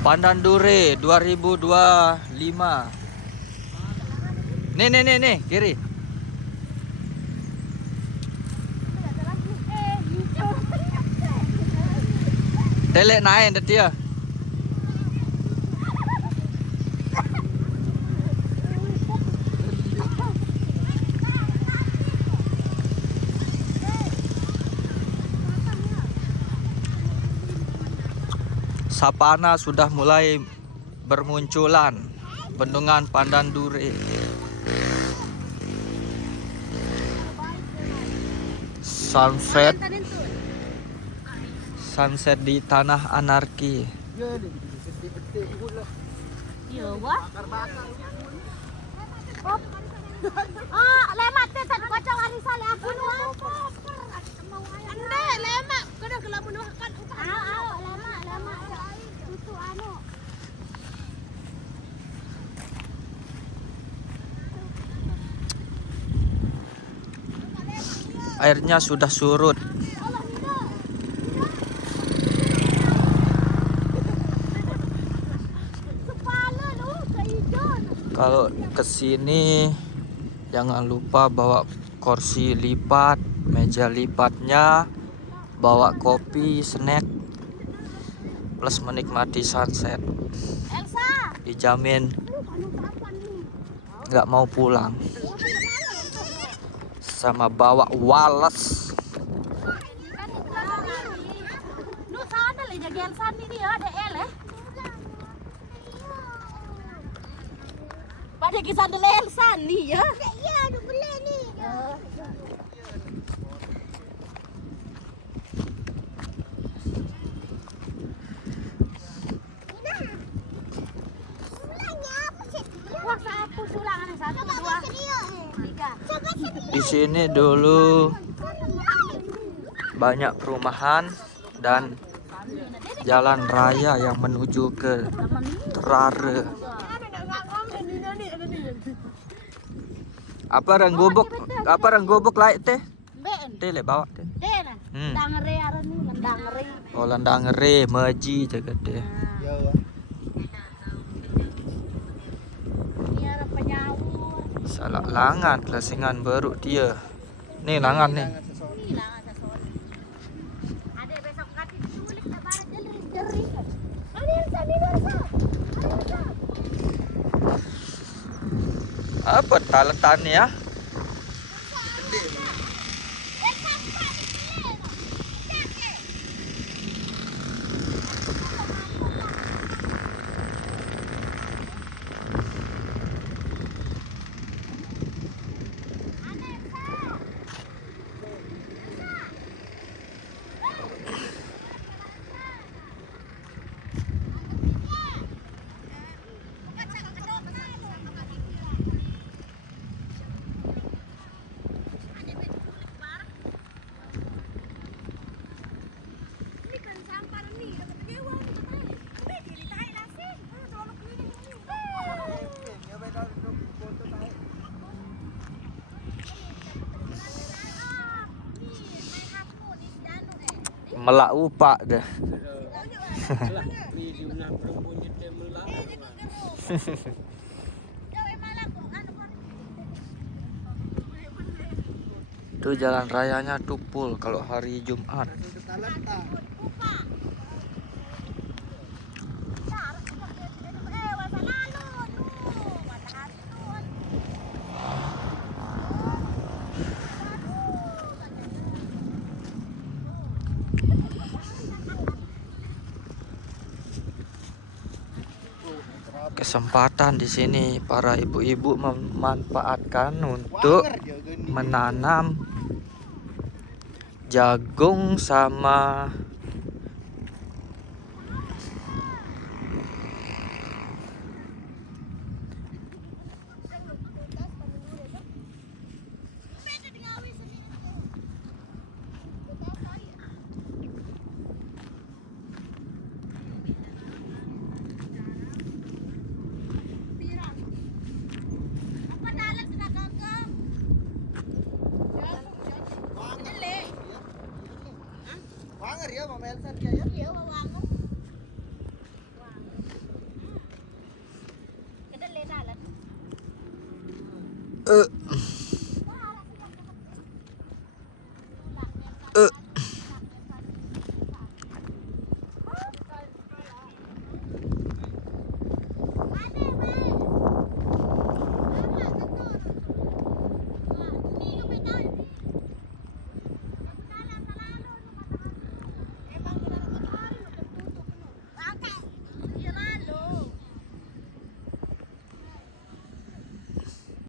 Pandan Duri 2025. Nih, kiri. Telek naik tadi ya. Sapana sudah mulai bermunculan, bendungan Pandan Duri. Sunset di Tanah Anarki. Lemak teh tak kocok arisan aku nu. Ande lemak kada kelamun makan. Lemak. Itu anu. Airnya sudah surut. Kalau kesini jangan lupa bawa kursi lipat, meja lipatnya, bawa kopi, snack, plus menikmati sunset. Dijamin nggak mau pulang. Sama bawa wales. Pada kisah Elsa nih ya. Iya, udah boleh nih. Di sini dulu banyak perumahan dan jalan raya yang menuju ke Trare. Apa rang gobok laik teh? Teh le bawa teh. Oh landangere maji jaga teh. Salah langan kelasingan baru dia. Nih langan nih. Apa taletan ya? Melak upak dah. Itu jalan rayanya tupul kalau hari Jumat. Kesempatan di sini para ibu-ibu memanfaatkan untuk menanam jagung sama